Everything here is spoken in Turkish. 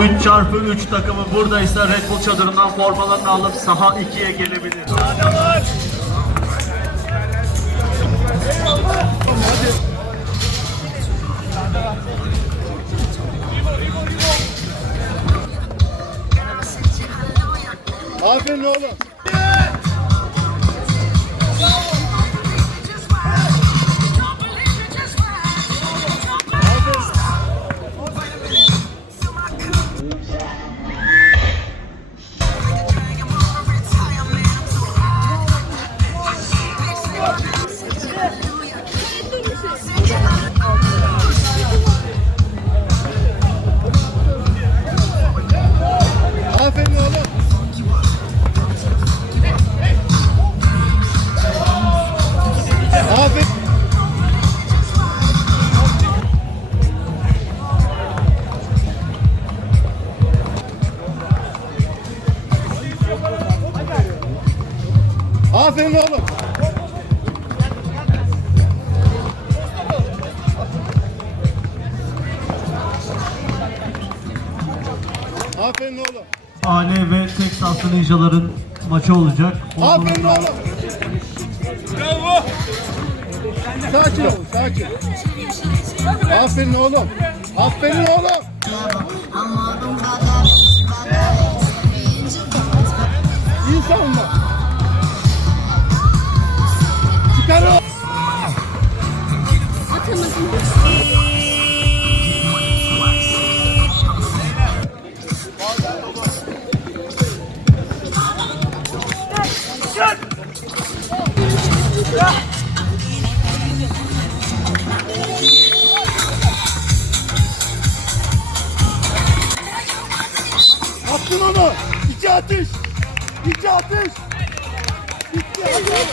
3 çarpı 3 takımı buradaysa Red Bull çadırından formalarını alıp saha 2'ye gelebilir. Aferin oğlum. Aferin oğlum. Aferin oğlum. AN ve Texaslı Ninjaların maçı olacak. Aferin oğlum. Bravo. Sakin ol, sakin. Aferin oğlum. Aferin oğlum. Attın onu. İki atış. İki atış. İki atış.